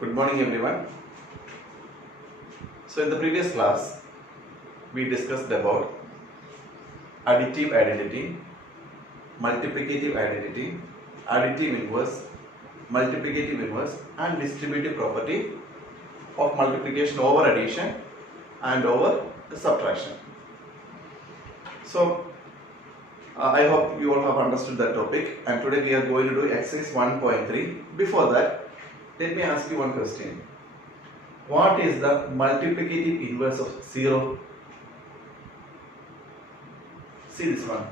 Good morning everyone. So in the previous class we discussed about additive identity, multiplicative identity, additive inverse, multiplicative inverse and distributive property of multiplication over addition and over subtraction. So I hope you all have understood that topic, and today we are going to do exercise 1.3. Before that, let me ask you one question. What is the multiplicative inverse of 0? See this one.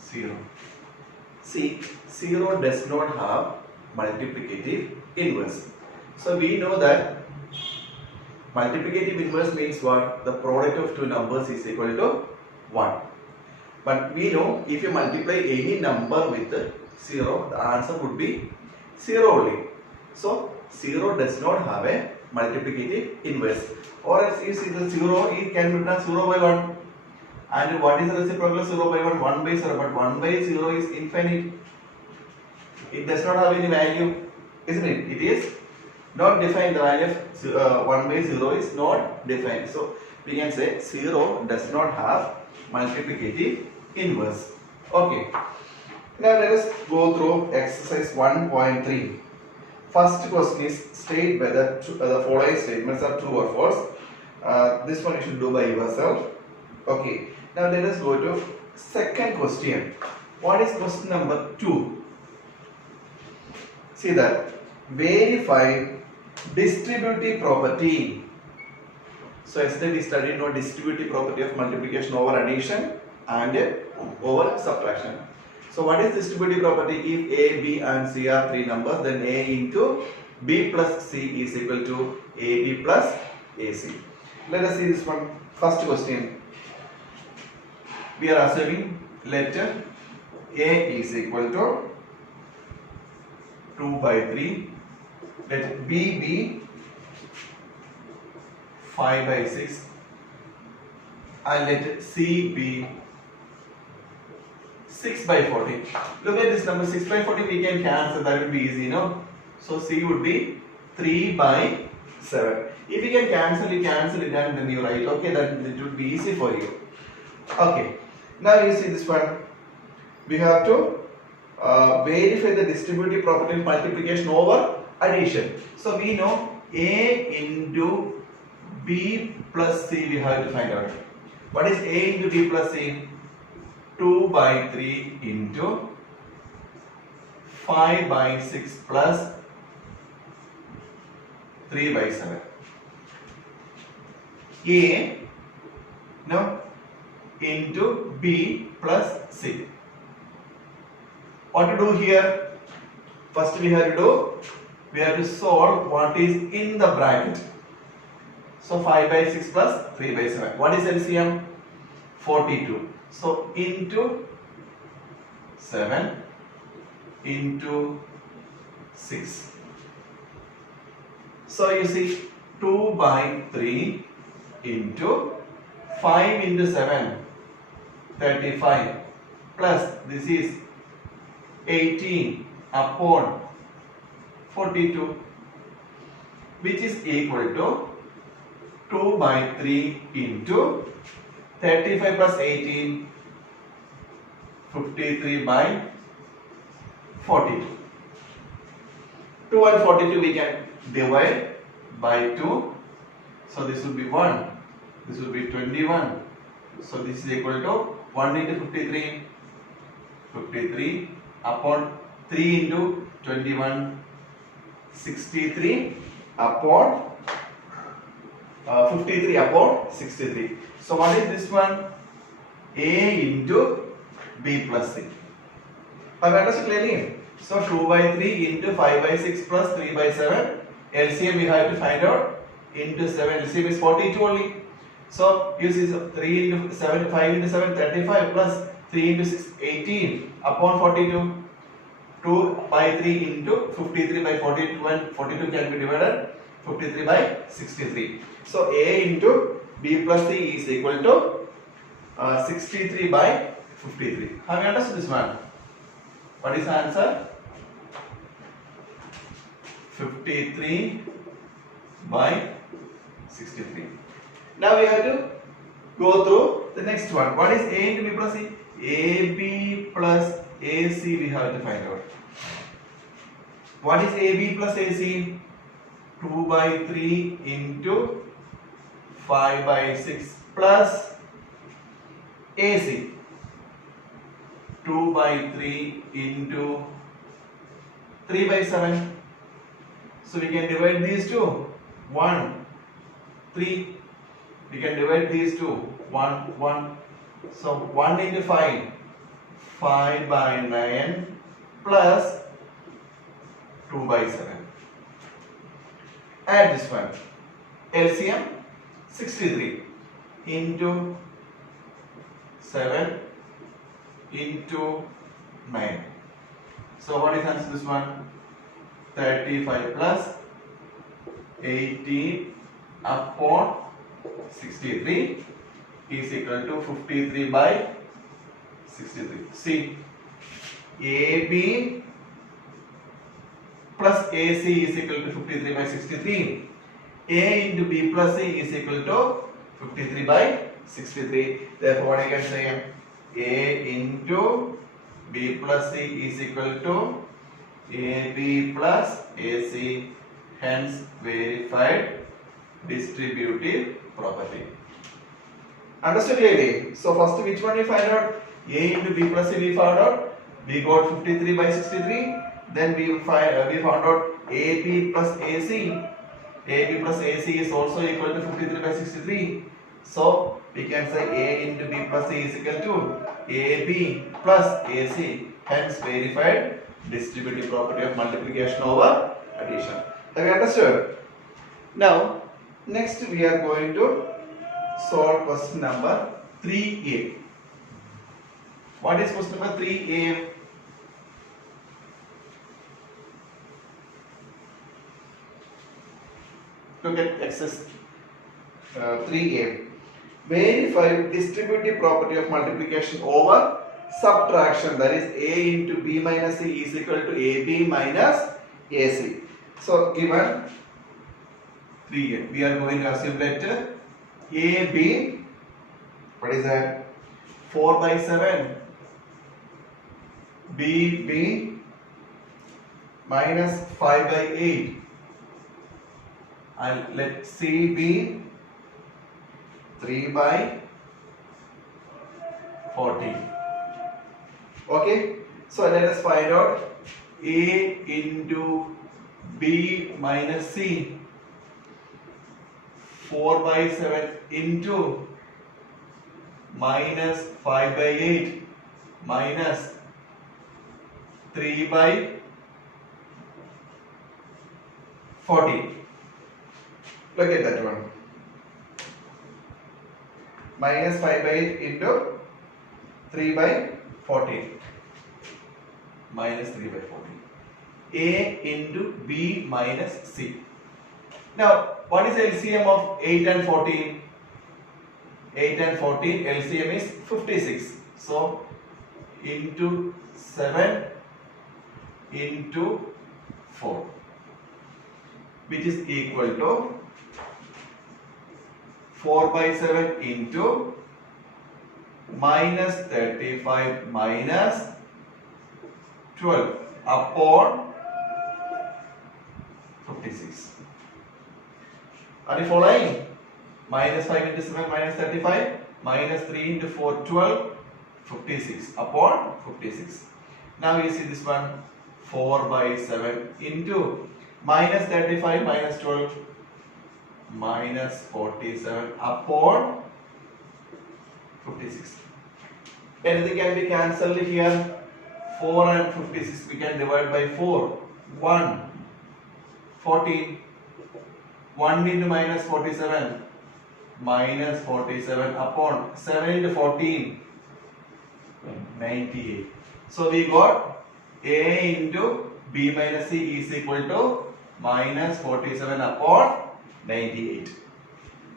0. See, 0 does not have multiplicative inverse. So we know that multiplicative inverse means what? The product of two numbers is equal to 1. But we know if you multiply any number with 0, the answer would be 0 only. So 0 does not have a multiplicative inverse. Or else you see the 0, it can be written as 0 by 1. And what is the reciprocal of 0 by 1? 1 by 0. But 1 by 0 is infinite. It does not have any value, isn't it? It is not defined. The value of 1 by 0 is not defined. So we can say 0 does not have multiplicative inverse. Okay. Now let us go through exercise 1.3. First question is, state whether the following statements are true or false. This one you should do by yourself. Okay. Now let us go to second question. What is question number 2? See that. Verify distributive property. So yesterday we studied no distributive property of multiplication over addition and over subtraction. So what is distributive property? If A, B and C are three numbers, then A into B plus C is equal to AB plus AC. Let us see this one. First question. We are assuming letter A is equal to 2 by 3. Let B be 5 by 6 and let C be 6 by 40. Look at this number 6 by 40, we can cancel, that will be easy, no? So C would be 3 by 7. If you can cancel, you cancel it and then you write, okay, then it would be easy for you. Okay, now you see this one. We have to verify the distributive property of multiplication over addition. So we know A into B plus C we have to find out. What is A into B plus C? 2 by 3 into 5 by 6 plus 3 by 7. A no into B plus C. What to do here? First we have to solve what is in the bracket. So 5 by 6 plus 3 by 7. What is LCM? 42. So into 7 into 6. So you see 2 by 3 into 5 into 7, 35 plus this is 18 upon 42, which is equal to 2 by 3 into 35 plus 18, 53 by 42. 2 and 42 we can divide by 2. So this will be 1. This will be 21. So this is equal to 1 into 53. 53 upon 3 into 21. 63 upon 53 upon 63. So what is this one? A into B plus C. Have you understood clearly? So 2 by 3 into 5 by 6 plus 3 by 7. LCM we have to find out into 7. LCM is 42 only. So you see 3 into 7, 5 into 7, 35 plus 3 into 6, 18 upon 42. 2 by 3 into 53 by 42, and 42 can be divided 53 by 63. So A into B plus C is equal to 63 by 53. Have you understood this one? What is the answer? 53 by 63. Now we have to go through the next one. What is A into B plus C? AB plus AC we have to find out. What is AB plus AC? 2 by 3 into 5 by 6 plus AC 2 by 3 into 3 by 7. So we can divide these two. 1, 3. We can divide these two. 1, 1. So 1 into 5. 5 by 9 plus 2 by 7. Add this one. LCM 63 into 7 into 9. So what is answer this one? 35 plus 18 upon 63 is equal to 53 by 63. See, AB plus AC is equal to 53 by 63. A into B plus C is equal to 53 by 63. Therefore, what I can say? A into B plus C is equal to AB plus AC. Hence, verified distributive property. Understood clearly? So, first which one we find out? A into B plus C we found out. We got 53 by 63. Then we found out AB plus AC. AB plus AC is also equal to 53 by 63. So we can say A into B plus C is equal to AB plus AC. Hence verified distributive property of multiplication over addition. Have you understood? Now next we are going to solve question number 3A. What is question number 3A? Look at exercise 3A. Verify distributive property of multiplication over subtraction, that is A into B minus C is equal to AB minus AC. So given 3A, we are going to assume that AB, what is that? 4 by 7, BB minus 5 by 8. And let C be 3 by 14. Okay, so let us find out A into B minus C. 4 by 7 into minus 5 by 8 minus 3 by 14. Look at that one. Minus 5 by 8 into 3 by 14. Minus 3 by 14. A into B minus C. Now, what is the LCM of 8 and 14? 8 and 14, LCM is 56. So, into 7 into 4, which is equal to 4 by 7 into minus 35 minus 12 upon 56. Are you following? Minus 5 into 7 minus 35 minus 3 into 4 12 56 upon 56. Now you see this one 4 by 7 into minus 35 minus 12 minus 47 upon 56. Anything can be cancelled here. 4 and 56 we can divide by 4. 1 14. 1 into minus 47 minus 47 upon 7 into 14 98. So we got A into B minus C is equal to minus 47 upon 98.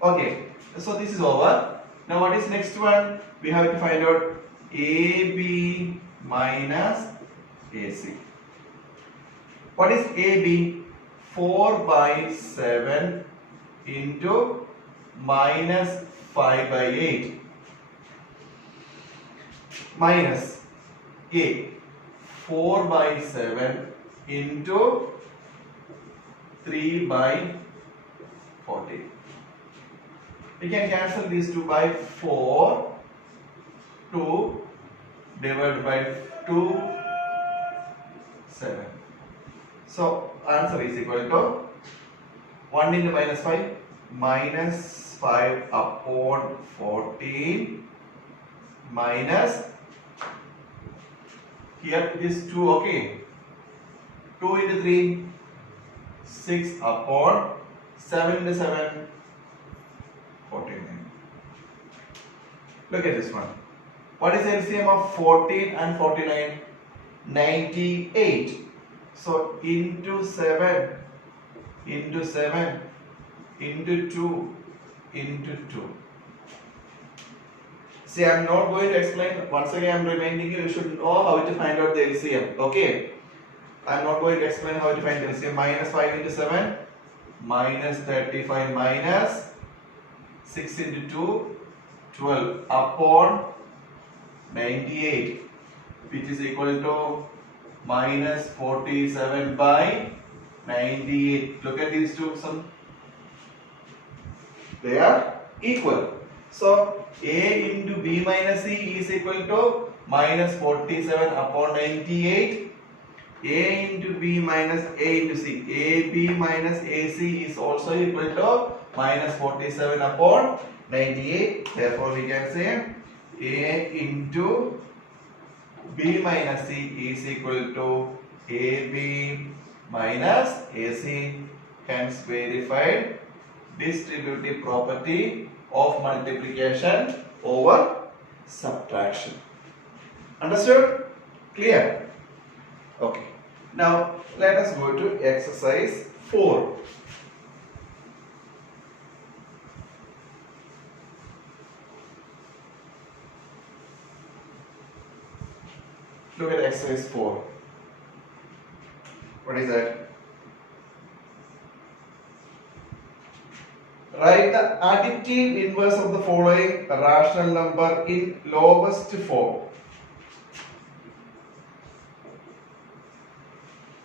Okay, so this is over. Now what is next one? We have to find out AB minus AC. What is AB? 4 by 7 into minus 5 by 8 minus A 4 by 7 into 3 by 14. We can cancel these two by 4, 2 divided by 2, 7. So answer is equal to 1 into minus 5 minus 5 upon 14 minus, here it is 2, okay, 2 into 3 6 upon 7 into 7 49. Look at this one. What is the LCM of 14 and 49? 98. So into 7 into 7 into 2 into 2. See, I am not going to explain. Once again, I am reminding you, you should know how to find out the LCM. Okay. I am not going to explain how to find the LCM. Minus 5 into 7 minus 35 minus 6 into 2 12 upon 98, which is equal to minus 47 by 98. Look at these two sum. They are equal. So A into B minus C is equal to minus 47 upon 98. A into B minus A into C. AB minus AC is also equal to minus 47 upon 98. Therefore, we can say A into B minus C is equal to AB minus AC. Hence, verified distributive property of multiplication over subtraction. Understood? Clear? Okay. Now, let us go to exercise 4. Look at exercise 4. What is that? Write the additive inverse of the following rational number in lowest form.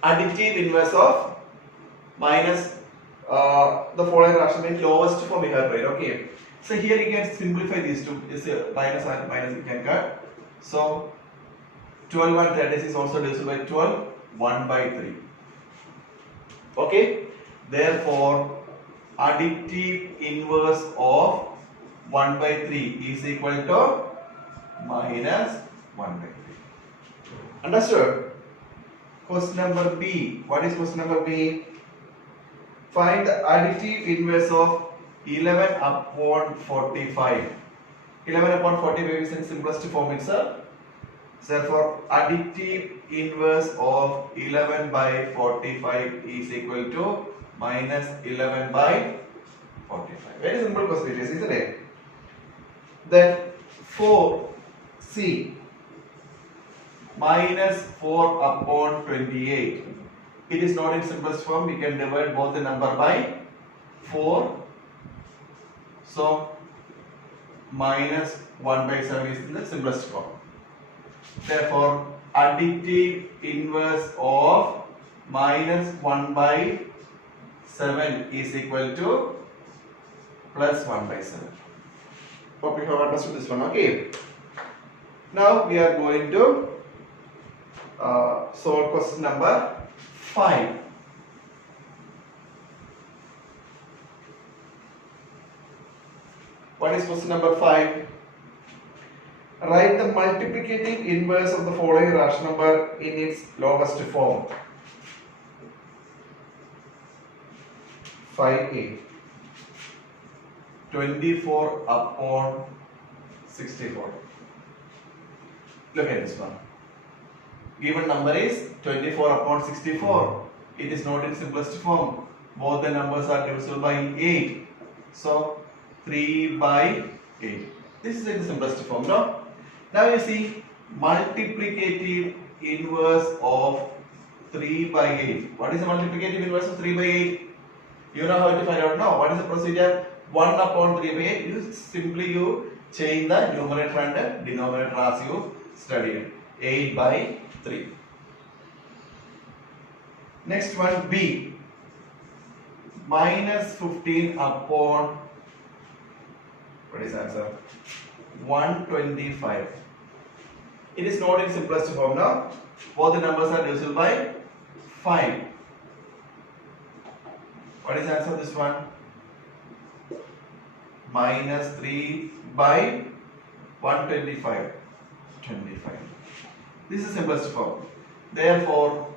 Additive inverse of minus the following rational in lowest form we have write. Okay. So here you can simplify these two. Is minus and minus you can cut. So 12 and 36 is also divisible by 12. 1 by 3. Okay. Therefore, additive inverse of 1 by 3 is equal to minus 1 by 3. Understood? Question number B. What is question number B? Find the additive inverse of 11 upon 45. 11 upon 45 is in simplest form itself. Therefore, additive inverse of 11 by 45 is equal to minus 11 by 45. Very simple question it is, isn't it? Then 4C minus 4 upon 28. It is not in simplest form. We can divide both the number by 4. So minus 1 by 7 is in the simplest form. Therefore, additive inverse of minus 1 by 7 is equal to plus 1 by 7. Hope you have understood this one. Okay. Now we are going to solve question number 5. What is question number 5? Write the multiplicative inverse of the following rational number in its lowest form. 5a. 24 upon 64. Look at this one. Given number is 24 upon 64. It is not in simplest form. Both the numbers are divisible by 8. So 3 by 8. This is in the simplest form. No? Now you see multiplicative inverse of 3 by 8. What is the multiplicative inverse of 3 by 8? You know how to find out now. What is the procedure? 1 upon 3 by 8. You simply change the numerator and denominator as you studied. 8 by 3. Next one, B. Minus 15 upon, what is the answer? 125. It is not in simplest form now. Both the numbers are divisible by 5. What is the answer of this one? Minus 3 by 125. 25. This is simplest form. Therefore,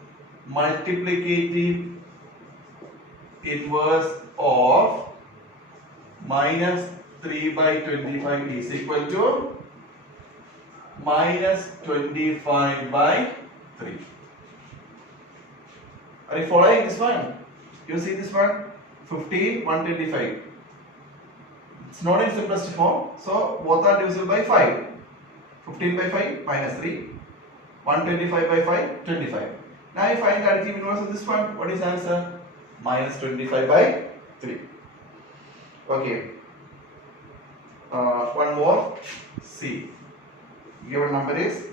multiplicative inverse of minus 3 by 25 is equal to minus 25 by 3. Are you following this one? You see this one? 15, 125. It's not in simplest form. So both are divisible by 5. 15 by 5 minus 3. 125 by 5, 25. Now you find the additive inverse of this one. What is the answer? Minus 25 by 3. Okay. One more. C. Given number is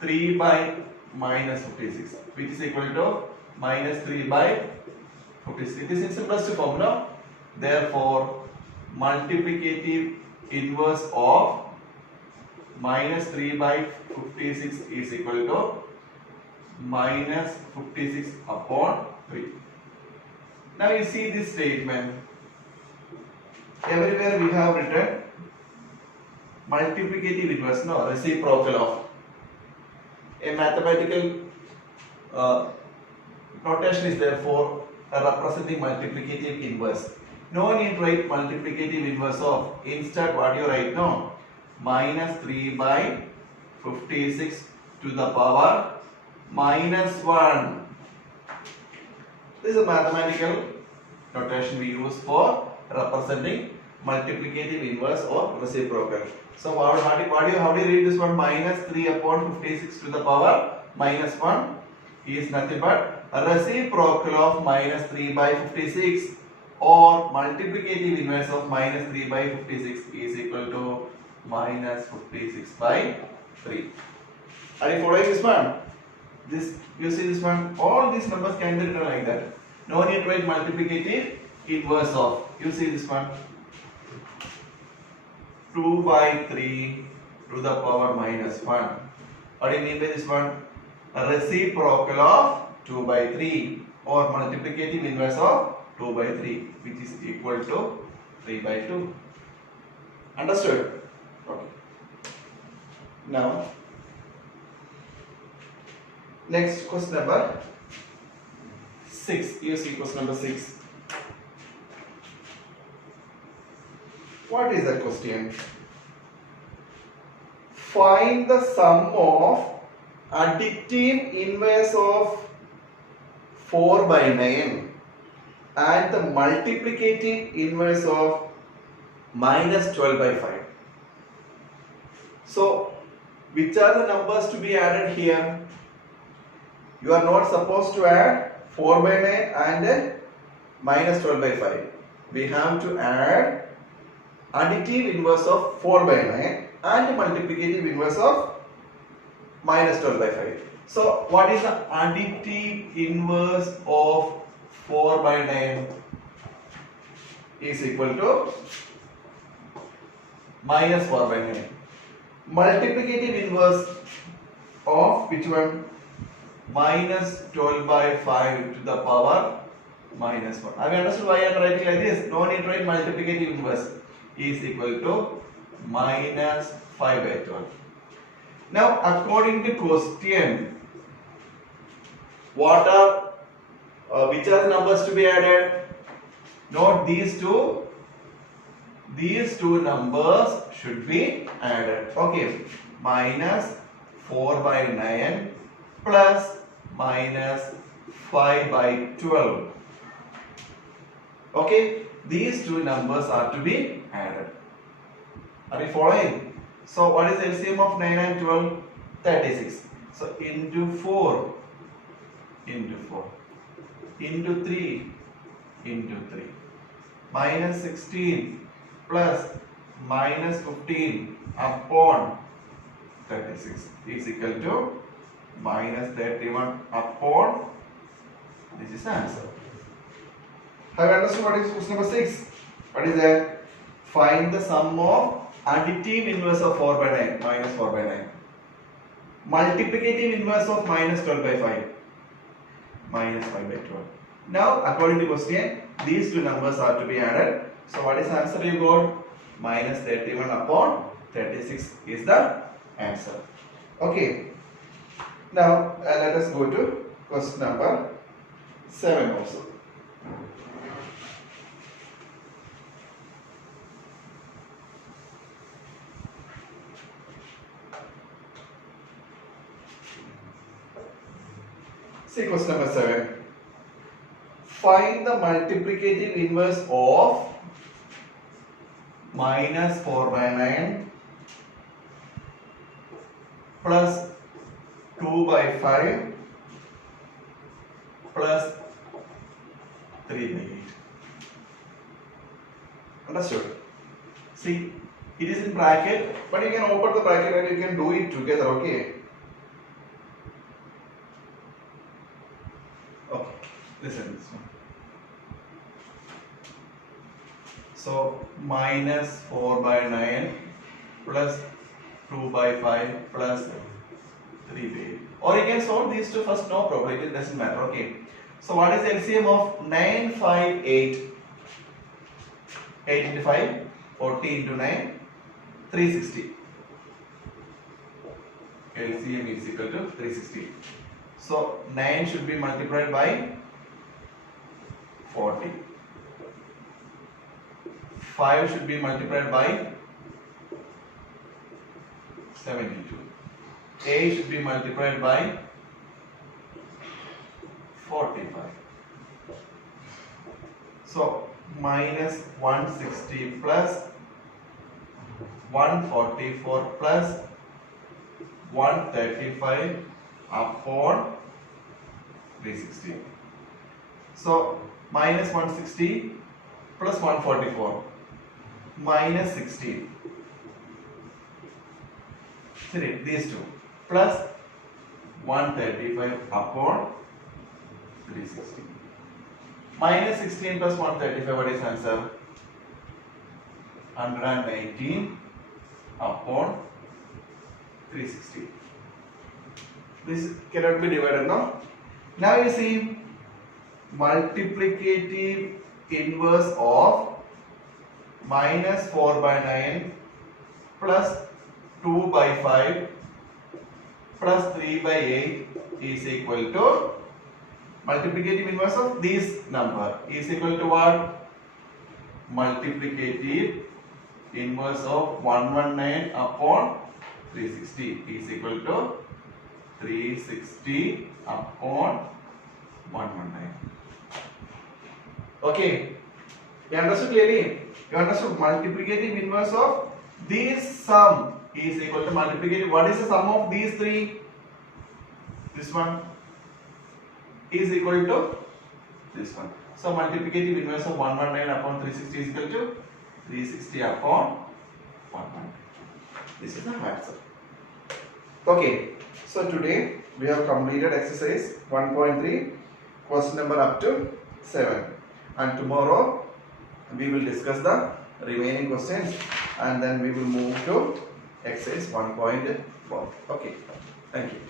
3 by minus 56, which is equal to minus 3 by 56. It is in simplest form, no? Therefore, multiplicative inverse of minus 3 by 56 is equal to minus 56 upon 3. Now you see this statement. Everywhere we have written multiplicative inverse, no, reciprocal of. A mathematical notation is therefore representing multiplicative inverse. No need to write multiplicative inverse of. Instead, what you write now? Minus 3 by 56 to the power minus 1. This is a mathematical notation we use for representing multiplicative inverse or reciprocal. So how do you read this one? Minus 3 upon 56 to the power minus 1 is nothing but a reciprocal of minus 3 by 56, or multiplicative inverse of minus 3 by 56 is equal to minus 56 by 3. Are you following this one? This, you see this one? All these numbers can be written like that. No need to write multiplicative inverse of. You see this one? 2 by 3 to the power minus 1. What do you mean by this one? A reciprocal of 2 by 3, or multiplicative inverse of 2 by 3, which is equal to 3 by 2. Understood? Okay. Now, next question number 6. You see question number 6. What is the question? Find the sum of additive inverse of 4 by 9 and the multiplicative inverse of minus 12 by 5. So, which are the numbers to be added here? You are not supposed to add 4 by 9 and minus 12 by 5. We have to add additive inverse of 4 by 9 and multiplicative inverse of minus 12 by 5. So, what is the additive inverse of 4 by 9? Is equal to minus 4 by 9. Multiplicative inverse of which one? Minus 12 by 5 to the power minus 1. Have you understood why I am writing like this? No need to write multiplicative inverse. Is equal to minus 5 by 12. Now, according to question, what are which are the numbers to be added? Note these two. These two numbers should be added. Okay, minus 4 by 9 plus minus 5 by 12. Okay, these two numbers are to be added. Are you following? So what is the LCM of 9 and 12? 36. So into 4. into 4 into 3 into 3 minus 16 plus minus 15 upon 36 is equal to minus 31 upon, this is the answer. Have you understood what is question number 6? What is that? Find the sum of additive inverse of 4 by 9 minus 4 by 9. Multiplicative inverse of minus 12 by 5 minus 5 by 12. Now according to question, these two numbers are to be added. So what is the answer you got? Minus 31 upon 36 is the answer. Okay. Now let us go to question number 7 also. See question number 7. Find the multiplicative inverse of minus 4 by 9 plus 2 by 5 plus 3 by 8. Understood? See, it is in bracket, but you can open the bracket and you can do it together, okay? Okay, listen this one. So, minus 4 by 9 plus 2 by 5 plus 3 by 8. Or you can solve these two first, no problem, it doesn't matter, okay? So, what is the LCM of 9, 5, 8? 8 into 5, 40 into 9, 360. LCM is equal to 360. So, 9 should be multiplied by 40. 5 should be multiplied by 72. 8 should be multiplied by 45. So minus 160 plus 144 plus 135 upon 360. So minus 160 plus 144 minus 16. These two plus 135 upon 360. Minus 16 plus 135, what is answer? 119 upon 360. This cannot be divided now. Now you see multiplicative inverse of minus 4 by 9 plus 2 by 5 plus 3 by 8 is equal to multiplicative inverse of this number is equal to what? Multiplicative inverse of 119 upon 360 is equal to 360 upon 119. Okay, you understood clearly? You understood multiplicative inverse of this sum is equal to multiplicative. What is the sum of these three? This one is equal to this one. So multiplicative inverse of 119 upon 360 is equal to 360 upon 119. This is the answer. Okay, so today we have completed exercise 1.3, question number up to 7, and tomorrow we will discuss the remaining questions and then we will move to exercise 1.4. Okay, thank you.